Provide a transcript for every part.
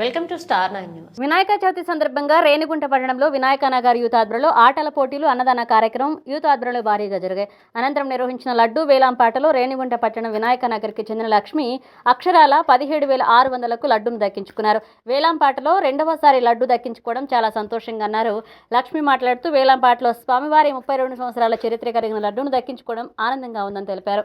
Welcome to star nine news. Vinayaka Chavithi సందర్భంగా రేణిగుంట పట్టణంలో Vinayaka Nagar youth ఆధ్వర్యంలో ఆటల పోటీలు అన్నదాన కార్యక్రమం యూత్ ఆధ్వర్యంలో భారీగా జరిగాయి. అనంతరం నిర్వహించిన లడ్డు వేలాంపాటలో రేణిగుంట పట్టణం వినాయక నగర్కి చెందిన లక్ష్మి అక్షరాల పదిహేడు వేల ఆరు వందలకు లడ్డును దక్కించుకున్నారు. వేలాంపాటలో రెండవసారి లడ్డు దక్కించుకోవడం చాలా సంతోషంగా అన్నారు. లక్ష్మి మాట్లాడుతూ వేలాంపాటలో స్వామివారి ముప్పై రెండు సంవత్సరాల చరిత్ర కలిగిన లడ్డును దక్కించుకోవడం ఆనందంగా ఉందని తెలిపారు.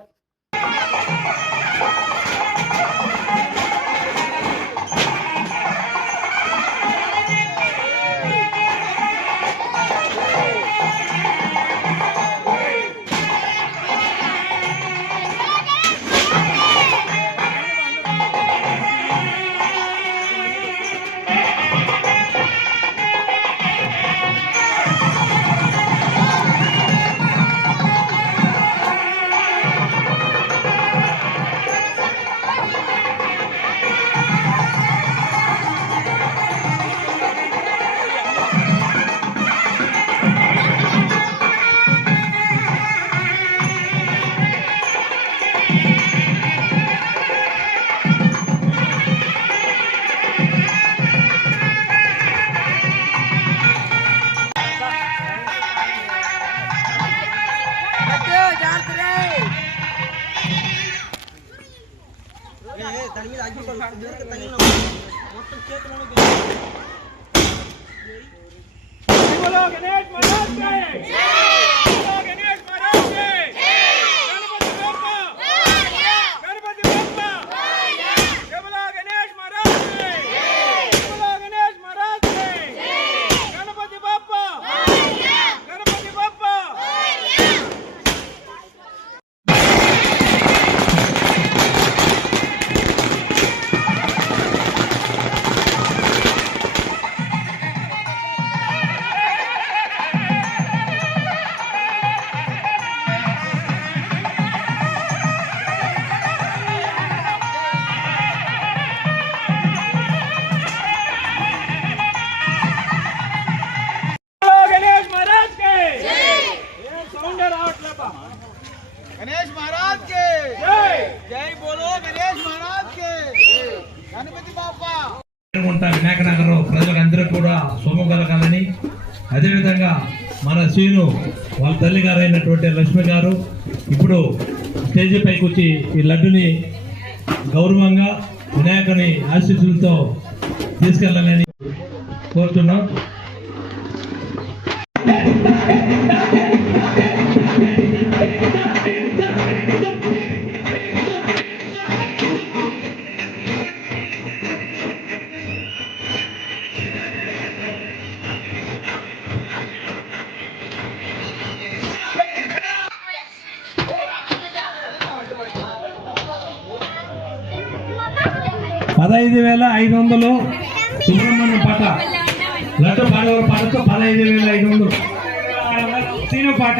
बोलो गणेश महाराज के बोलो గణేష్ మహారాజ్ జై! బోలో గణేష్ మహారాజ్ గణపతి బాపా వినాయక నగరం ప్రజలందరూ కూడా సొమ్ము కలగాలని అదేవిధంగా మన శ్రీను వాళ్ళ తల్లి గారు అయినటువంటి లక్ష్మి గారు ఇప్పుడు స్టేజ్ పైకి వచ్చి ఈ లడ్డుని గౌరవంగా వినాయకుని ఆశీస్సులతో తీసుకెళ్ళాలని కోరుతున్నాం. పదహైదు వేల ఐదు వందలు. సుబ్రహ్మణ్యం పాట. లడ్డు పాడవ పాటతో పదహైదు వేల ఐదు వందలు. పాట.